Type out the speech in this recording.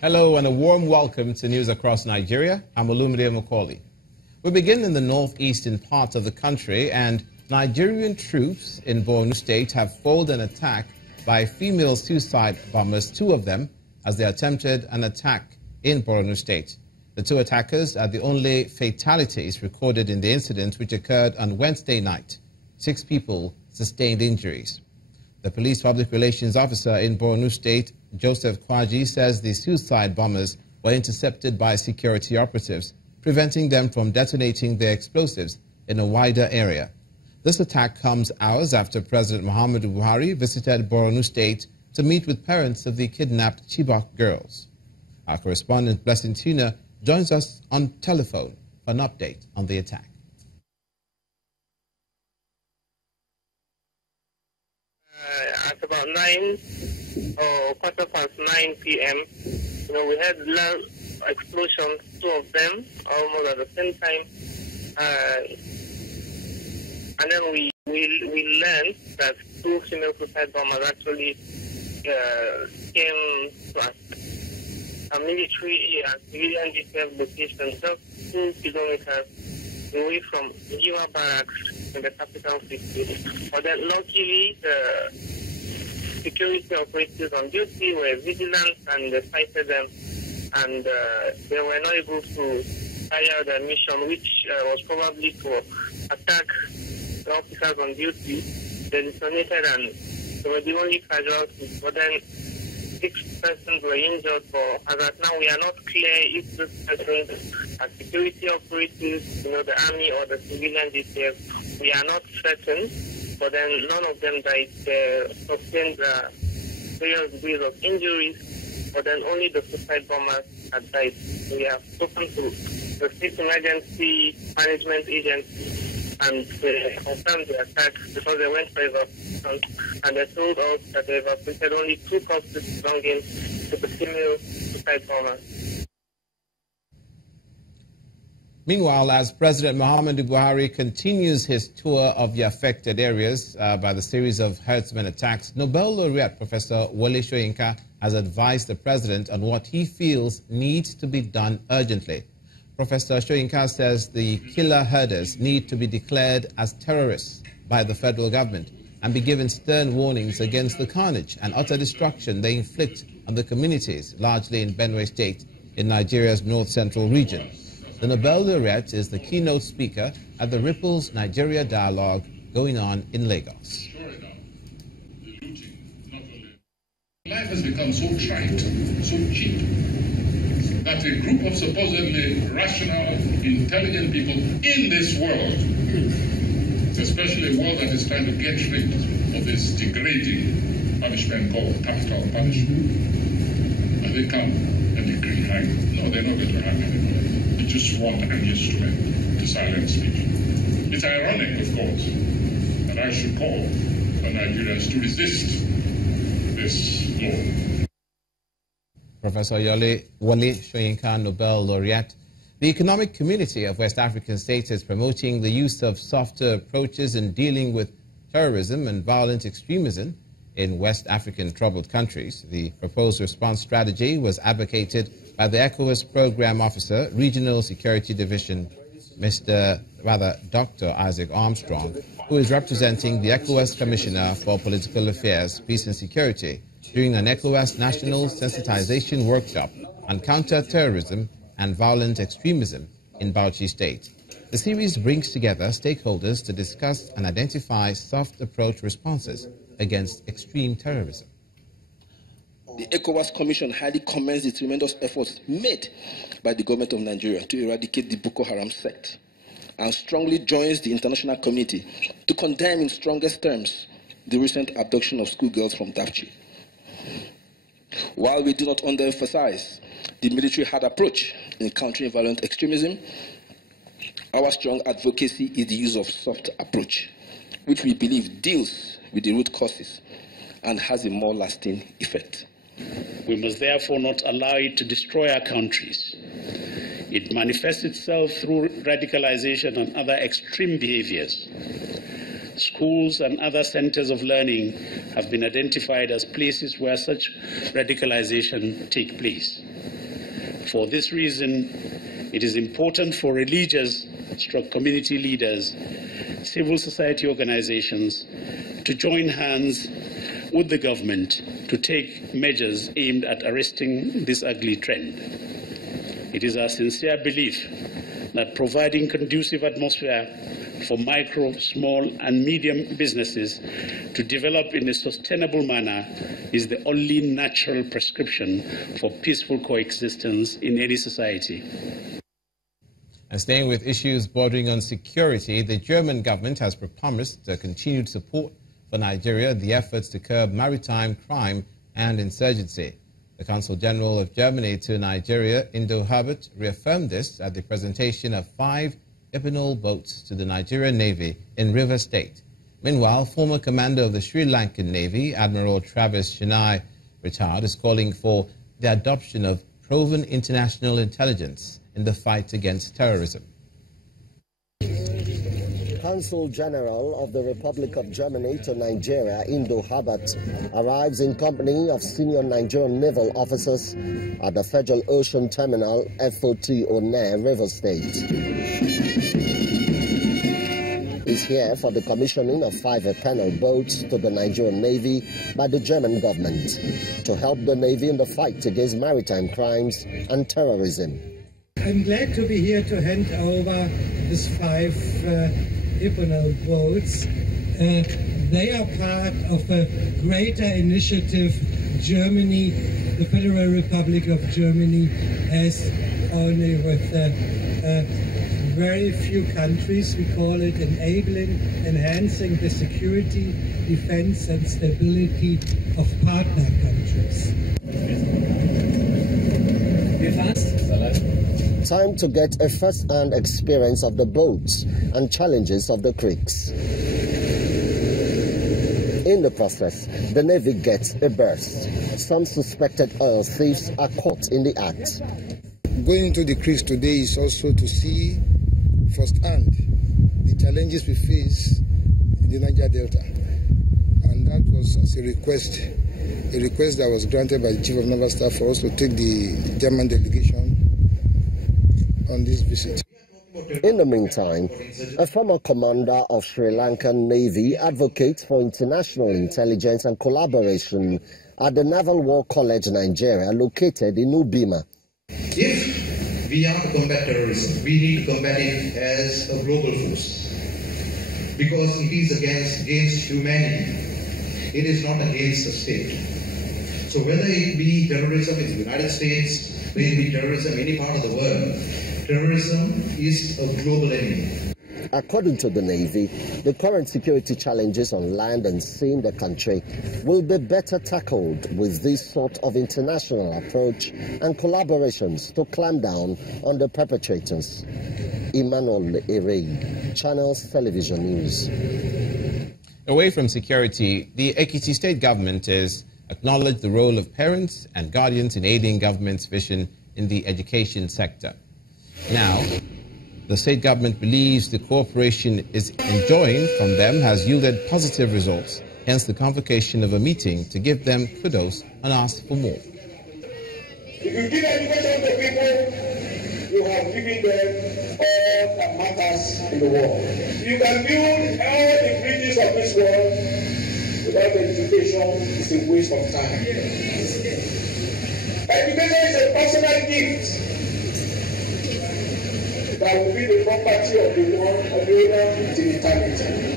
Hello and a warm welcome to News Across Nigeria. I'm Olumide Macaulay. We begin in the northeastern part of the country, and Nigerian troops in Borno State have foiled an attack by female suicide bombers, two of them, as they attempted an attack in Borno State. The two attackers are the only fatalities recorded in the incident, which occurred on Wednesday night. 6 people sustained injuries. The police public relations officer in Borno State, Joseph Kwaji, says the suicide bombers were intercepted by security operatives, preventing them from detonating their explosives in a wider area. This attack comes hours after President Muhammadu Buhari visited Borno State to meet with parents of the kidnapped Chibok girls. Our correspondent Blessing Tuna joins us on telephone for an update on the attack. At about 9 or 9 p.m., we had loud explosions, 2 of them, almost at the same time. And then we learned that 2 female suicide bombers actually came to a military and civilian detail location just 2 kilometers away from Giwa Barracks in the capital city. But then luckily, the security operatives on duty were vigilant and they sighted them, and they were not able to carry out their mission, which was probably to attack the officers on duty. They detonated and they were the only casualties. But then 6 persons were injured, but as of now we are not clear if these persons are security operatives, the army or the civilian detail. We are not certain, but then none of them died. They sustained various degrees of injuries, but then only the suicide bombers had died. We have spoken to the State Emergency Management Agency, and they confirmed the attack because they went for evacuation, and they told us that they evacuated only 2 corpses belonging to the female suicide bombers. Meanwhile, as President Muhammadu Buhari continues his tour of the affected areas by the series of herdsmen attacks, Nobel laureate Professor Wole Soyinka has advised the president on what he feels needs to be done urgently. Professor Soyinka says the killer herders need to be declared as terrorists by the federal government and be given stern warnings against the carnage and utter destruction they inflict on the communities, largely in Benue State, in Nigeria's north-central region. The Nobel laureate is the keynote speaker at the Ripples Nigeria Dialogue going on in Lagos. Life has become so trite, so cheap, that a group of supposedly rational, intelligent people in this world, especially a world that is trying to get rid of this degrading punishment called capital punishment, and they come and decree hang. No, they're not going to hang anymore. They just want an instrument to silence speech. It's ironic, of course, that I should call on Nigerians to resist this law. Professor Wole Soyinka, Nobel laureate. The economic community of West African states is promoting the use of softer approaches in dealing with terrorism and violent extremism in West African troubled countries. The proposed response strategy was advocated by the ECOWAS Program Officer, Regional Security Division, Dr. Isaac Armstrong, who is representing the ECOWAS Commissioner for Political Affairs, Peace and Security during an ECOWAS National Sensitization Workshop on counter-terrorism and violent extremism in Bauchi State. The series brings together stakeholders to discuss and identify soft approach responses against extreme terrorism. The ECOWAS Commission highly commends the tremendous efforts made by the government of Nigeria to eradicate the Boko Haram sect and strongly joins the international community to condemn in strongest terms the recent abduction of schoolgirls from Dapchi. While we do not underemphasize the military-hard approach in countering violent extremism, our strong advocacy is the use of soft approach, which we believe deals with the root causes and has a more lasting effect. We must therefore not allow it to destroy our countries. It manifests itself through radicalization and other extreme behaviors. Schools and other centers of learning have been identified as places where such radicalization takes place. For this reason, it is important for religious community leaders, civil society organizations to join hands with the government to take measures aimed at arresting this ugly trend. It is our sincere belief that providing conducive atmosphere for micro, small, and medium businesses to develop in a sustainable manner is the only natural prescription for peaceful coexistence in any society. And staying with issues bordering on security, the German government has promised continued support for Nigeria in the efforts to curb maritime crime and insurgency. The Consul General of Germany to Nigeria, Inaugurate, reaffirmed this at the presentation of 5 Eponol boats to the Nigerian Navy in River State. Meanwhile, former commander of the Sri Lankan Navy, Admiral Travis Chennai, retired, is calling for the adoption of proven international intelligence in the fight against terrorism. Consul General of the Republic of Germany to Nigeria, Inaugurate, arrives in company of senior Nigerian naval officers at the Federal Ocean Terminal, FOT Onne, River State. He's here for the commissioning of 5 Eponol boats to the Nigerian Navy by the German government to help the Navy in the fight against maritime crimes and terrorism. I'm glad to be here to hand over these 5 Eponol boats. They are part of a greater initiative Germany, the Federal Republic of Germany, has only with very few countries. We call it enhancing the security, defense and stability of partner countries. Time to get a first-hand experience of the boats and challenges of the creeks. In the process, the Navy gets a burst. Some suspected oil thieves are caught in the act. Going into the creeks today is also to see firsthand the challenges we face in the Niger Delta. And that was as a request that was granted by the Chief of Naval Staff for us to take the German delegation on this visit. In the meantime, a former commander of Sri Lankan Navy advocates for international intelligence and collaboration at the Naval War College, Nigeria, located in Ubima. If we are to combat terrorism, we need to combat it as a global force, because it is against humanity. It is not against the state. So whether it be terrorism in the United States, whether it be terrorism in any part of the world, terrorism is a global enemy. According to the Navy, the current security challenges on land and sea in the country will be better tackled with this sort of international approach and collaborations to clamp down on the perpetrators. Emmanuel Ereid, Channels Television News. Away from security, the Ekiti state government has acknowledged the role of parents and guardians in aiding government's vision in the education sector. Now, the state government believes the cooperation is enjoying from them has yielded positive results, hence the convocation of a meeting to give them kudos and ask for more. If you give education to people, you have given them all that matters in the world. You can build all the bridges of this world without education. It's a waste of time. Education is a personal gift that will be the property of the one of the owner in eternity.